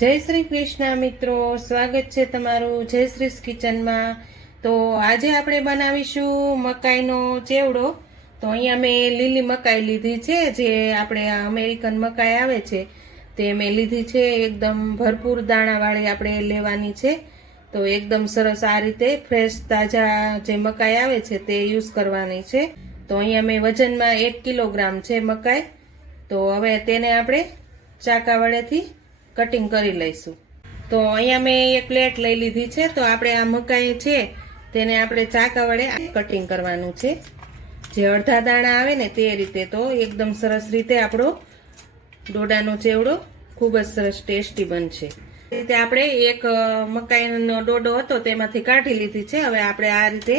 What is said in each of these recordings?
જય શ્રી કૃષ્ણ મિત્રો, સ્વાગત છે તમારું જયશ્રીસ કિચનમાં। તો આજે આપણે બનાવીશું મકાઈનો ચેવડો। તો અહીંયા મેં લીલી મકાઈ લીધી છે, જે આપણે અમેરિકન મકાઈ આવે છે તે મેં લીધી છે। એકદમ ભરપૂર દાણાવાળી આપણે લેવાની છે। તો એકદમ સરસ આ રીતે ફ્રેશ તાજા જે મકાઈ આવે છે તે યુઝ કરવાની છે। તો અહીંયા મેં વજનમાં 1 કિલોગ્રામ છે મકાઈ। તો હવે તેને આપણે ચાકા વડેથી કટિંગ કરી લઈશું। તો અહીંયા મેં એક પ્લેટ લઈ લીધી છે। તો આપણે આ મકાઈ છે તેને આપણે ચાકા વડે કટિંગ કરવાનું છે, જે અડધા દાણા આવે ને તે રીતે। તો એકદમ સરસ રીતે આપણો ડોડાનો ચેવડો ખૂબ જ સરસ ટેસ્ટી બનશે। એ રીતે આપણે એક મકાઈનો ડોડો હતો તેમાંથી કાઢી લીધી છે। હવે આપણે આ રીતે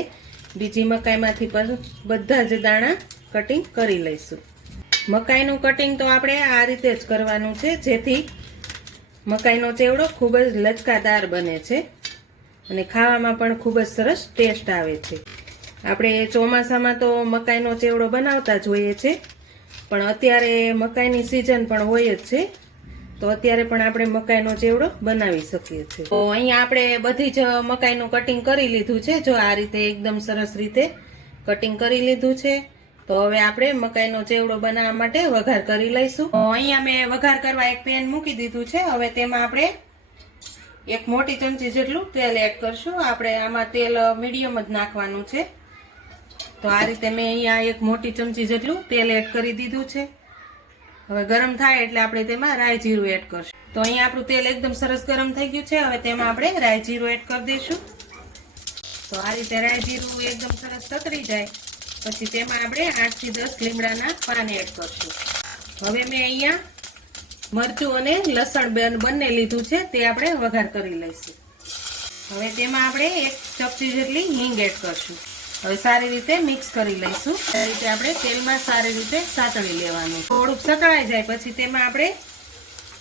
બીજી મકાઈમાંથી પણ બધા જ દાણા કટિંગ કરી લઈશું। મકાઈનું કટિંગ તો આપણે આ રીતે જ કરવાનું છે, જેથી મકાઈનો ચેવડો ખૂબ જ લચકાદાર બને છે અને ખાવામાં પણ ખૂબ જ સરસ ટેસ્ટ આવે છે। આપણે ચોમાસામાં તો મકાઈનો ચેવડો બનાવતા જ હોઈએ છે, પણ અત્યારે મકાઈની સિઝન પણ હોય જ છે। તો અત્યારે પણ આપણે મકાઈનો ચેવડો બનાવી શકીએ છીએ। તો અહીંયા આપણે બધી જ મકાઈનું કટિંગ કરી લીધું છે। જો આ રીતે એકદમ સરસ રીતે કટિંગ કરી લીધું છે। તો હવે આપણે મકાઈનો ચેવડો બનાવવા માટે વઘાર કરી લઈશું। અહીંયા મેં વઘાર કરવા એક પેન મૂકી દીધું છે। હવે તેમાં આપણે એક મોટી ચમચી જેટલું તેલ એડ કરશું। આપણે આમાં તેલ મીડિયમ જ નાખવાનું છે। તો આ રીતે મેં અહીંયા એક મોટી ચમચી જેટલું તેલ એડ કરી દીધું છે। હવે ગરમ થાય એટલે આપણે તેમાં રાઈ જીરું એડ કરશું। તો અહીંયા આપણું તેલ એકદમ સરસ ગરમ થઈ ગયું છે। હવે તેમાં આપણે રાઈ જીરું એડ કરી દઈશું। તો આ રીતે રાઈ જીરું એકદમ સરસ સતરી જાય પછી તેમાં આપણે 8 થી 10 લીમડાના પાન એડ કરશું। હવે મેં અહીંયા મરચું અને લસણ બંને લીધું છે, તે આપણે વઘાર કરી લઈશું। હવે તેમાં આપણે 1 ચમચી જેટલી હિંગ એડ કરશું। હવે સારી રીતે મિક્સ કરી લઈશું। આ રીતે આપણે તેલમાં સારી રીતે સાતળી લેવાનું। થોડુંક સતળાઈ જાય પછી તેમાં આપણે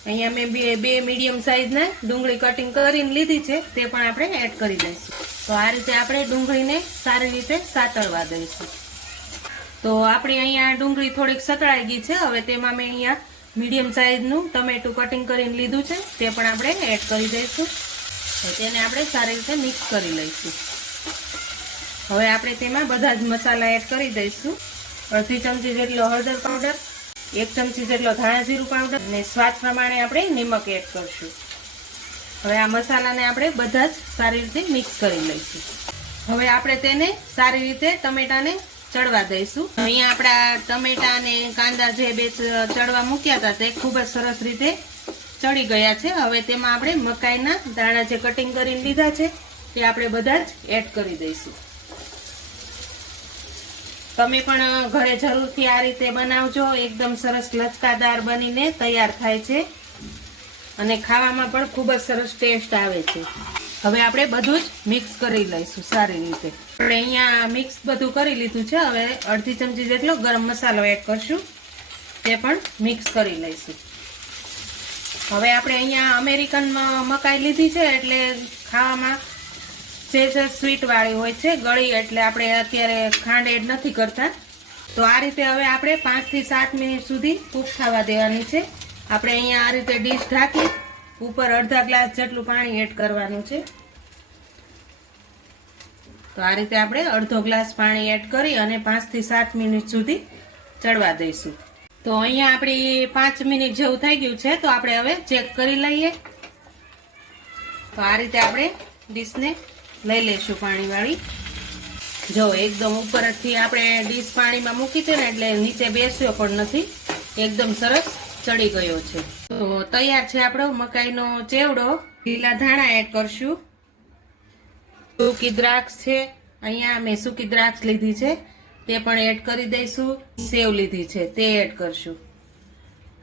અહીંયા મેં બે મીડિયમ સાઈઝના ડુંગળી કટિંગ કરીને લીધી છે, તે પણ આપણે એડ કરી દઈશું। તો આ રીતે આપણે ડુંગળીને સારી રીતે સાતળવા દઈશું। તો આપણે અહીંયા ડુંગળી થોડીક સતળાઈ ગઈ છે। હવે તેમાં મેં અહીંયા મીડિયમ સાઈઝનું ટમેટું કટિંગ કરીને લીધું છે, તે પણ આપણે એડ કરી દઈશું। તો તેને આપણે સારી રીતે મિક્સ કરી લઈશું। હવે આપણે તેમાં બધા જ મસાલા એડ કરી દઈશું। અડધી ચમચી જેટલો હળદર પાવડર, 1 ચમચી જેટલો ધાણા જીરું પાવડર અને સ્વાદ પ્રમાણે આપણે નિમક એડ કરશું। હવે આ મસાલાને આપણે બધા જ સારી રીતે મિક્સ કરી લઈશું। હવે આપણે તેને સારી રીતે ટમેટાને ચડવા દઈશું। અહીંયા આપણા ટમેટા અને કાંદા જે બે ચડવા મૂક્યા હતા તે ખૂબ જ સરસ રીતે ચડી ગયા છે। હવે તેમાં આપણે મકાઈના દાણા જે કટિંગ કરીને લીધા છે તે આપણે બધા જ એડ કરી દઈશું। તમે પણ ઘરે જરૂરથી આ રીતે બનાવજો, એકદમ સરસ લચકાદાર બનીને તૈયાર થાય છે અને ખાવામાં પણ ખૂબ જ સરસ ટેસ્ટ આવે છે। હવે આપણે બધું જ મિક્સ કરી લઈશું સારી રીતે। આપણે અહીંયા મિક્સ બધું કરી લીધું છે। હવે અડધી ચમચી જેટલો ગરમ મસાલો એડ કરશું, તે પણ મિક્સ કરી લઈશું। હવે આપણે અહીંયા અમેરિકન મકાઈ લીધી છે એટલે ખાવામાં જે સ્વીટ વાળી હોય છે ગળી, એટલે આપણે અત્યારે ખાંડ એડ નથી કરતા। તો આ રીતે હવે આપણે 5 થી 7 મિનિટ સુધી કૂક થવા દેવાની છે। આપણે અહીંયા આ રીતે ડીશ ઢાંકી ઉપર અડધા ગ્લાસ જેટલું પાણી એડ કરવાનું છે। તો આ રીતે આપણે અડધો ગ્લાસ પાણી એડ કરી અને 5 થી 7 મિનિટ સુધી ચડવા દઈશું। તો અહીંયા આપણી 5 મિનિટ જેવું થઈ ગયું છે। તો આપણે હવે ચેક કરી લઈએ। તો આ રીતે આપણે ડીશને લઈ લઈશું પાણીવાળી। જો એકદમ ઉપરથી આપણે ડીશ પાણીમાં મૂકી છે ને એટલે નીચે બેસ્યો પણ નથી, એકદમ સરસ ચડી ગયો છે। તો તૈયાર છે આપણો મકાઈનો ચેવડો। લીલા ધાણા એડ કરશું, સૂકી દ્રાક્ષ છે, અહીંયા મેં સૂકી દ્રાક્ષ લીધી છે તે પણ એડ કરી દઈશું। સેવ લીધી છે તે એડ કરશું।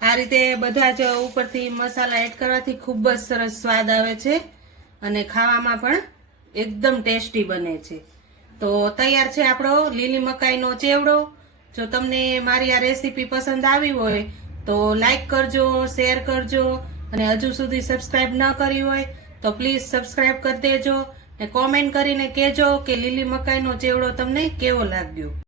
આ રીતે બધા જ ઉપરથી મસાલા એડ કરવાથી ખૂબ જ સરસ સ્વાદ આવે છે અને ખાવામાં પણ એકદમ ટેસ્ટી બને છે। તો તૈયાર છે આપણો લીલી મકાઈનો ચેવડો। જો તમને મારી આ રેસીપી પસંદ આવી હોય તો લાઈક કરજો, શેર કરજો અને હજુ સુધી સબસ્ક્રાઈબ ન કરી હોય તો પ્લીઝ સબસ્ક્રાઈબ કરી દેજો અને કોમેન્ટ કરીને કહેજો કે લીલી મકાઈનો ચેવડો તમને કેવો લાગ્યો।